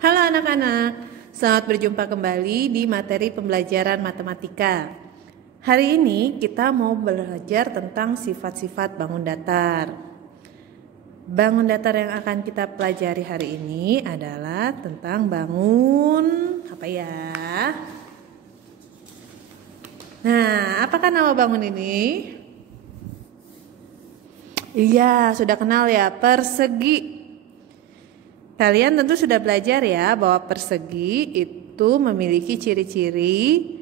Halo anak-anak, selamat berjumpa kembali di materi pembelajaran matematika. Hari ini kita mau belajar tentang sifat-sifat bangun datar. Bangun datar yang akan kita pelajari hari ini adalah tentang bangun apa ya? Nah, apakah nama bangun ini? Iya, sudah kenal ya, persegi. Kalian tentu sudah belajar ya bahwa persegi itu memiliki ciri-ciri.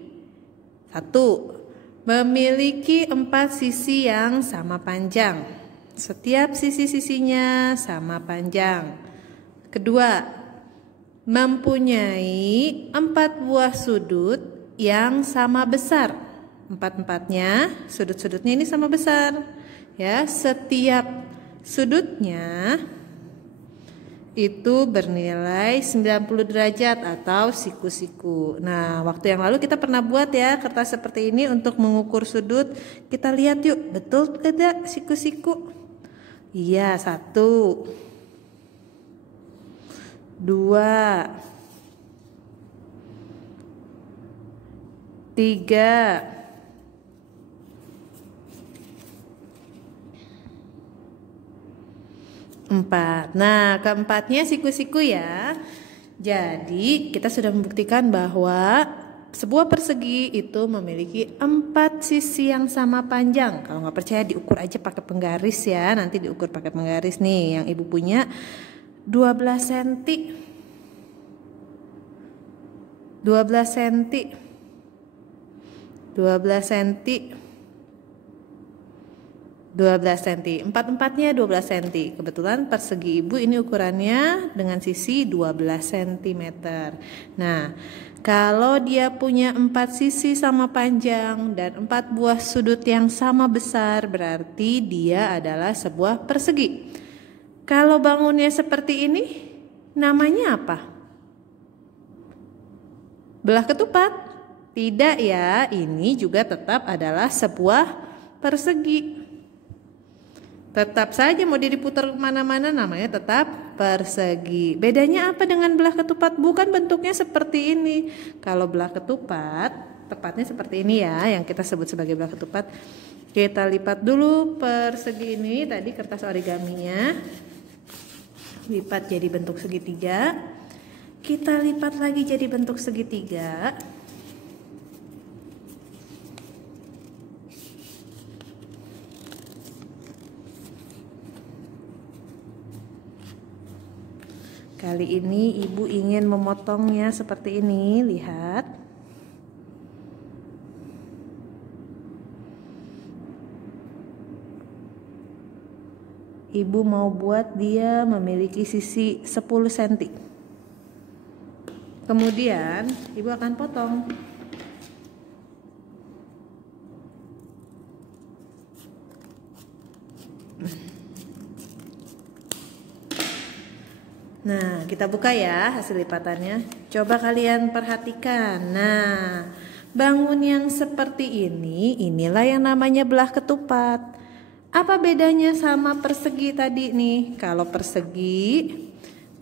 1. Memiliki 4 sisi yang sama panjang. Setiap sisi-sisinya sama panjang. Kedua, mempunyai 4 buah sudut yang sama besar. Empat-empatnya sudut-sudutnya ini sama besar. Ya, setiap sudutnya itu bernilai 90 derajat atau siku-siku. Nah, waktu yang lalu kita pernah buat ya kertas seperti ini untuk mengukur sudut. Kita lihat yuk, betul tidak siku-siku? Iya, 1, 2, 3, 4. Nah, keempatnya siku-siku ya. Jadi kita sudah membuktikan bahwa sebuah persegi itu memiliki 4 sisi yang sama panjang. Kalau nggak percaya diukur aja pakai penggaris ya. Nanti diukur pakai penggaris nih. Yang ibu punya 12 cm. 12 cm. 12 cm. 12 cm, empat-empatnya 12 cm. Kebetulan persegi ibu ini ukurannya dengan sisi 12 cm. Nah, kalau dia punya 4 sisi sama panjang dan 4 buah sudut yang sama besar, berarti dia adalah sebuah persegi. Kalau bangunnya seperti ini, namanya apa? Belah ketupat? Tidak ya, ini juga tetap adalah sebuah persegi. Tetap saja mau diputar kemana-mana namanya tetap persegi. Bedanya apa dengan belah ketupat? Bukan bentuknya seperti ini. Kalau belah ketupat tepatnya seperti ini ya, yang kita sebut sebagai belah ketupat. Kita lipat dulu persegi ini, tadi kertas origaminya. Lipat jadi bentuk segitiga. Kita lipat lagi jadi bentuk segitiga. Kali ini ibu ingin memotongnya seperti ini, lihat. Ibu mau buat dia memiliki sisi 10 cm. Kemudian ibu akan potong. Nah, kita buka ya hasil lipatannya. Coba kalian perhatikan. Nah, bangun yang seperti ini, inilah yang namanya belah ketupat. Apa bedanya sama persegi tadi nih? Kalau persegi,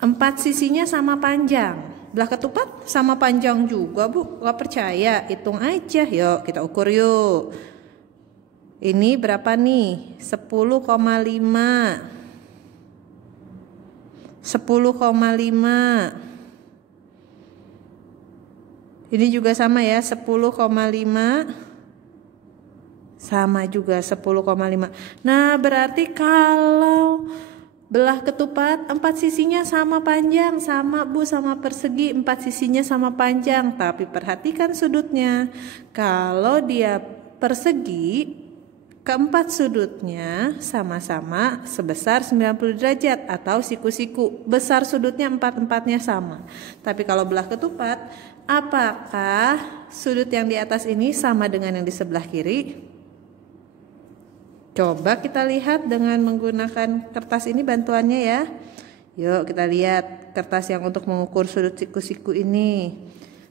4 sisinya sama panjang. Belah ketupat sama panjang juga, Bu. Gak percaya? Hitung aja. Yuk, kita ukur yuk. Ini berapa nih? 10,5. 10,5. Ini juga sama ya, 10,5. Sama juga 10,5. Nah, berarti kalau belah ketupat 4 sisinya sama panjang, sama Bu sama persegi 4 sisinya sama panjang. Tapi perhatikan sudutnya. Kalau dia persegi, keempat sudutnya sama-sama sebesar 90 derajat atau siku-siku. Besar sudutnya empat-empatnya sama. Tapi kalau belah ketupat, apakah sudut yang di atas ini sama dengan yang di sebelah kiri? Coba kita lihat dengan menggunakan kertas ini bantuannya ya. Yuk kita lihat kertas yang untuk mengukur sudut siku-siku ini.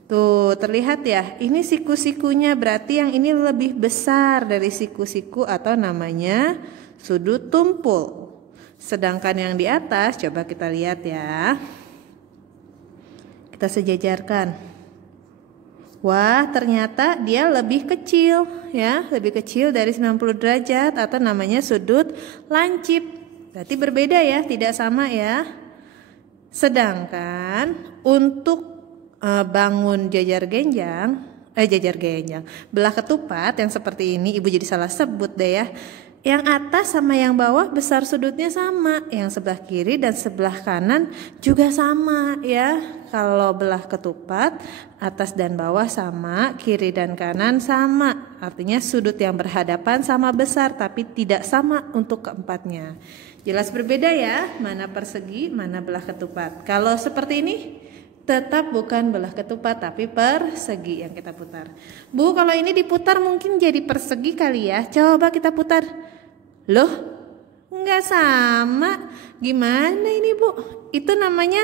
Tuh, terlihat ya, ini siku-sikunya, berarti yang ini lebih besar dari siku-siku atau namanya sudut tumpul. Sedangkan yang di atas, coba kita lihat ya. Kita sejajarkan. Wah, ternyata dia lebih kecil ya, lebih kecil dari 90 derajat atau namanya sudut lancip. Berarti berbeda ya, tidak sama ya. Sedangkan untuk bangun jajar genjang, belah ketupat yang seperti ini, ibu jadi salah sebut deh ya. Yang atas sama yang bawah besar sudutnya sama, yang sebelah kiri dan sebelah kanan juga sama ya. Kalau belah ketupat atas dan bawah sama, kiri dan kanan sama. Artinya sudut yang berhadapan sama besar tapi tidak sama untuk keempatnya. Jelas berbeda ya, mana persegi, mana belah ketupat. Kalau seperti ini tetap bukan belah ketupat tapi persegi yang kita putar. Bu, kalau ini diputar mungkin jadi persegi kali ya. Coba kita putar. Loh, nggak sama. Gimana ini Bu? Itu namanya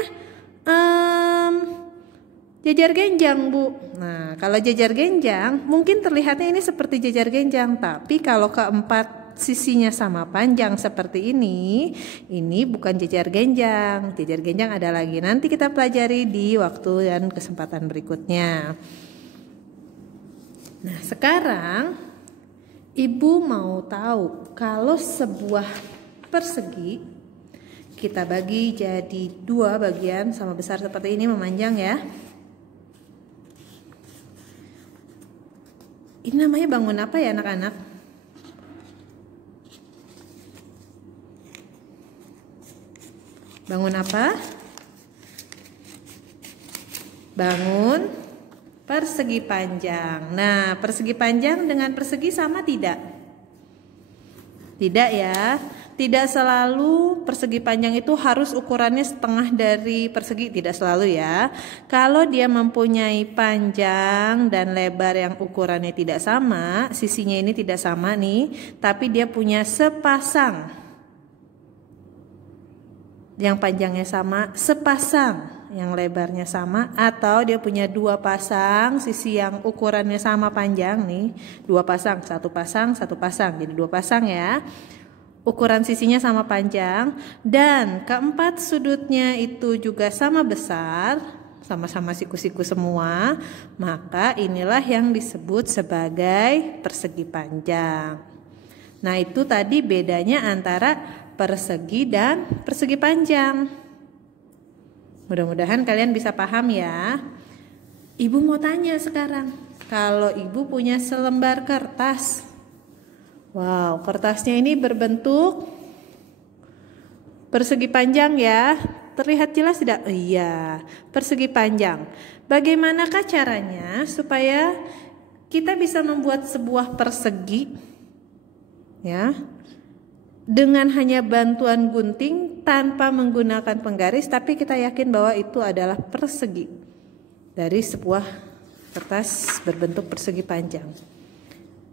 jajar genjang Bu. Nah, kalau jajar genjang mungkin terlihatnya ini seperti jajar genjang, tapi kalau keempat sisinya sama panjang seperti ini bukan jajar genjang. Jajar genjang ada lagi, nanti kita pelajari di waktu dan kesempatan berikutnya. Nah, sekarang ibu mau tahu kalau sebuah persegi kita bagi jadi dua bagian sama besar seperti ini, memanjang ya. Ini namanya bangun apa ya anak-anak? Bangun apa? Bangun persegi panjang. Nah, persegi panjang dengan persegi sama tidak? Tidak ya. Tidak selalu persegi panjang itu harus ukurannya setengah dari persegi, tidak selalu ya. Kalau dia mempunyai panjang dan lebar yang ukurannya tidak sama, sisinya ini tidak sama nih, tapi dia punya sepasang. Yang panjangnya sama, sepasang. Yang lebarnya sama, atau dia punya dua pasang sisi yang ukurannya sama panjang nih, dua pasang, satu pasang, jadi dua pasang ya. Ukuran sisinya sama panjang dan keempat sudutnya itu juga sama besar, sama-sama siku-siku semua, maka inilah yang disebut sebagai persegi panjang. Nah, itu tadi bedanya antara persegi dan persegi panjang. Mudah-mudahan kalian bisa paham ya. Ibu mau tanya sekarang, kalau ibu punya selembar kertas, wow, kertasnya ini berbentuk persegi panjang ya. Terlihat jelas tidak? Iya, persegi panjang. Bagaimanakah caranya supaya kita bisa membuat sebuah persegi ya, dengan hanya bantuan gunting tanpa menggunakan penggaris, tapi kita yakin bahwa itu adalah persegi dari sebuah kertas berbentuk persegi panjang.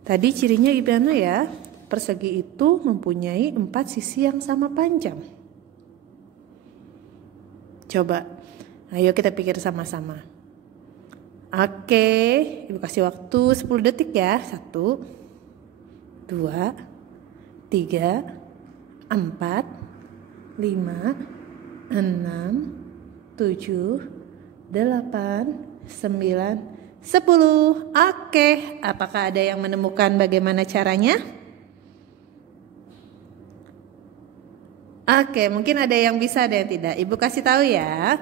Tadi cirinya gimana ya? Persegi itu mempunyai 4 sisi yang sama panjang. Coba, ayo kita pikir sama-sama. Oke, ibu kasih waktu 10 detik ya. 1, 2, 3, 4, 5, 6, 7, 8, 9, 10. Oke, apakah ada yang menemukan bagaimana caranya? Oke, mungkin ada yang bisa, ada yang tidak. Ibu kasih tahu ya.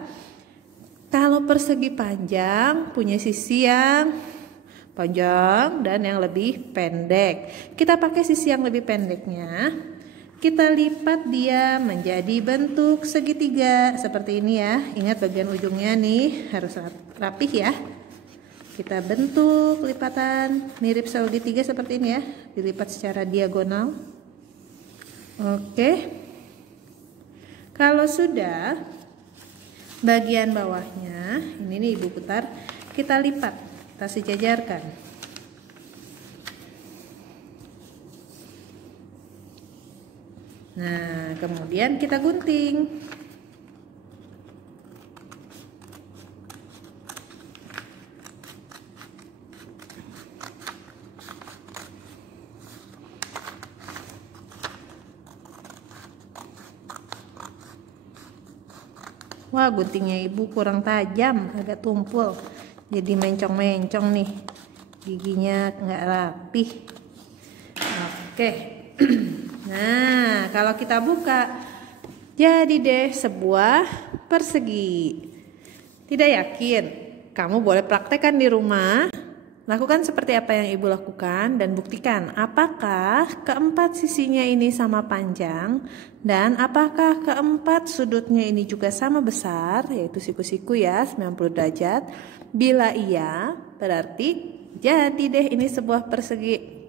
Kalau persegi panjang punya sisi yang panjang dan yang lebih pendek. Kita pakai sisi yang lebih pendeknya. Kita lipat dia menjadi bentuk segitiga seperti ini ya. Ingat bagian ujungnya nih harus rapih ya. Kita bentuk lipatan mirip segitiga seperti ini ya. Dilipat secara diagonal. Oke. Kalau sudah, bagian bawahnya ini nih ibu putar, kita lipat, kita sejajarkan. Nah, kemudian kita gunting. Wah, guntingnya ibu kurang tajam, agak tumpul. Jadi mencong-mencong nih. Giginya nggak rapih. Oke. Nah, kalau kita buka, jadi deh sebuah persegi. Tidak yakin? Kamu boleh praktekkan di rumah. Lakukan seperti apa yang ibu lakukan dan buktikan apakah keempat sisinya ini sama panjang dan apakah keempat sudutnya ini juga sama besar, yaitu siku-siku ya, 90 derajat. Bila iya, berarti jadi deh ini sebuah persegi.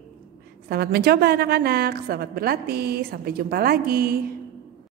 Selamat mencoba anak-anak, selamat berlatih, sampai jumpa lagi.